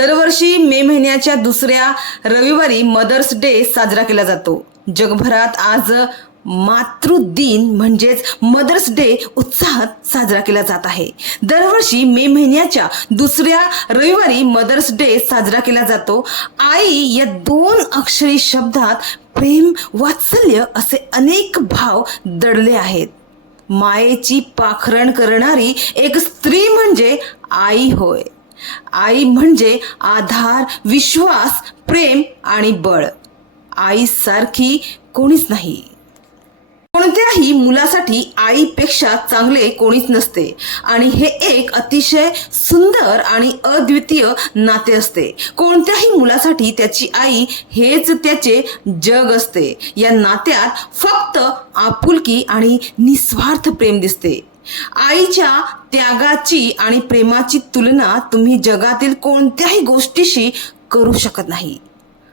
दरवर्षी मे महिन्याच्या दुसऱ्या रविवारी मदर्स डे साजरा केला जातो. जगभरात आज मातृदिन म्हणजेच मदर्स डे उत्साहात साजरा केला जात आहे. दरवर्षी मे महिन्याच्या दुसऱ्या रविवारी मदर्स डे साजरा केला जातो. आई या दोन अक्षरी शब्दात प्रेम वात्सल्य असे अनेक भाव दडले आहेत. मायेची पाखरण करणारी एक स्त्री म्हणजे आई होय. आई म्हणजे आधार विश्वास प्रेम आणि बळ. आईसारखी कोणीच नाही. कोणत्याही मुलासाठी आईपेक्षा चांगले कोणीच नसते. आणि हे एक अतिशय सुंदर आणि अद्वितीय नाते असते. कोणत्याही मुलासाठी त्याची आई हेच त्याचे जग असते. या नात्यात फक्त आपुलकी आणि निस्वार्थ प्रेम दिसते. आईच्या त्यागाची आणि प्रेमाची तुलना तुम्ही जगातील कोणत्याही गोष्टीशी करू शकत नाही.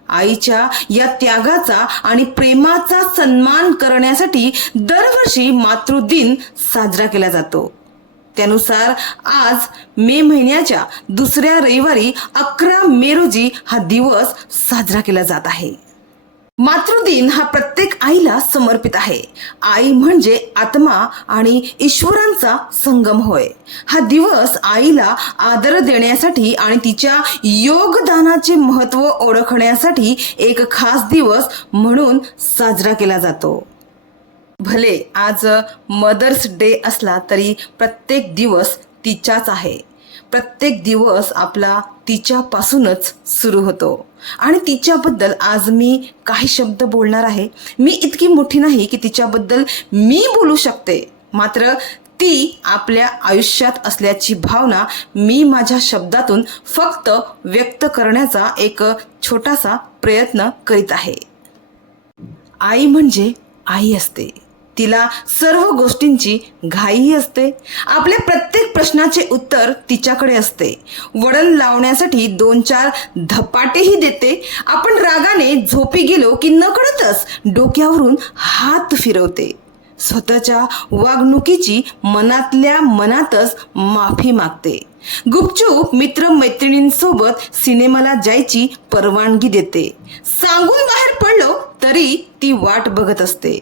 आईच्या या त्यागाचा आणि प्रेमाचा सन्मान करण्यासाठी दरवर्षी मातृदिन साजरा केला जातो. त्यानुसार आज मे महिन्याच्या दुसऱ्या रविवारी अकरा मे रोजी हा दिवस साजरा केला जात आहे. मातृदिन हा प्रत्येक आईला समर्पित आहे. आई म्हणजे आत्मा आणि ईश्वरांचा संगम होय. हा दिवस आईला आदर देण्यासाठी आणि तिच्या योगदानाचे महत्त्व ओळखण्यासाठी एक खास दिवस म्हणून साजरा केला जातो. भले आज मदर्स डे असला तरी प्रत्येक दिवस तिच्याच आहे. प्रत्येक दिवस आपला तिच्यापासूनच सुरू होतो. आणि तिच्याबद्दल आज मी काही शब्द बोलणार आहे. मी इतकी मोठी नाही की तिच्याबद्दल मी बोलू शकते. मात्र ती आपल्या आयुष्यात असल्याची भावना मी माझ्या शब्दातून फक्त व्यक्त करण्याचा एक छोटासा प्रयत्न करीत आहे. आई म्हणजे आई असते. तिला सर्व गोष्टींची घाईही असते. आपल्या प्रत्येक प्रश्नाचे उत्तर तिच्याकडे असते. वडण लावण्यासाठी दोन चार धपाटेही देते. आपण रागाने झोपी गेलो की नकळतच डोक्यावरून हात फिरवते. स्वतःच्या वागणुकीची मनातल्या मनातच माफी मागते. गुपचूप मित्र मैत्रिणींसोबत सिनेमाला जायची परवानगी देते. सांगून बाहेर पडलो तरी ती वाट बघत असते.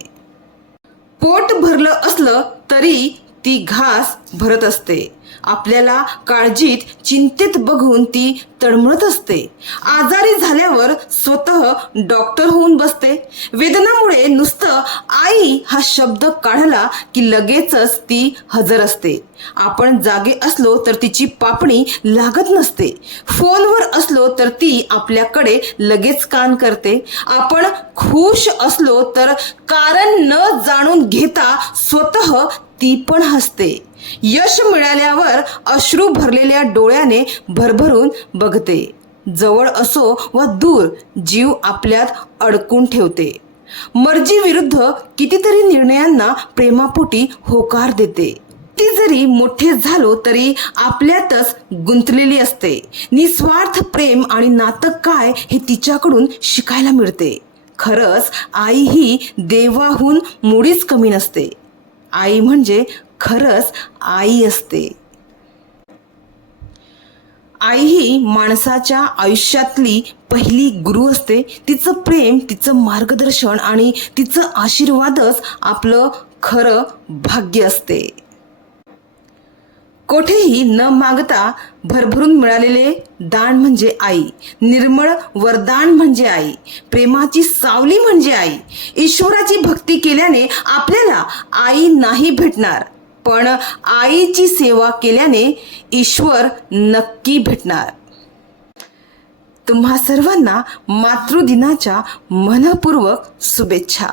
पोट भरलं असलं तरी ती घास भरत असते. आपल्याला काळजीत चिंतेत बघून ती तळमळत असते. आजारी झाल्यावर स्वतः डॉक्टर होऊन बसते. वेदनामुळे नुसतं आई हा शब्द काढला की लगेचच ती हजर असते. आपण जागे असलो तर तिची पापणी लागत नसते. फोनवर असलो तर ती आपल्याकडे लगेच कान करते. आपण खुश असलो तर कारण न जाणून घेता स्वतः ती पण हसते. यश मिळाल्यावर अश्रू भरलेल्या डोळ्याने भरभरून बघते. जवळ असो व दूर जीव आपल्यात अडकून ठेवते. मर्जी विरुद्ध कितीतरी निर्णयांना प्रेमापोटी होकार देते. ती जरी मोठे झालो तरी आपल्यातच गुंतलेली असते. निस्वार्थ प्रेम आणि नातं काय हे तिच्याकडून शिकायला मिळते. खरंच आई ही देवाहून मुळीच कमी नसते. आई म्हणजे खरंच आई असते. आई ही माणसाच्या आयुष्यातली पहिली गुरु असते. तिचं प्रेम तिचं मार्गदर्शन आणि तिचं आशीर्वादच आपलं खरं भाग्य असते. कोठेही न मागता भरभरून मिळालेले दान म्हणजे आई निर्मळ वरदान म्हणजे आई प्रेमाची सावली म्हणजे आई. ईश्वराची भक्ती केल्याने आपल्याला आई नाही भेटणार पण आईची सेवा केल्याने ईश्वर नक्की भेटणार. तुम्हा सर्वांना मातृदिनाच्या मनपूर्वक शुभेच्छा.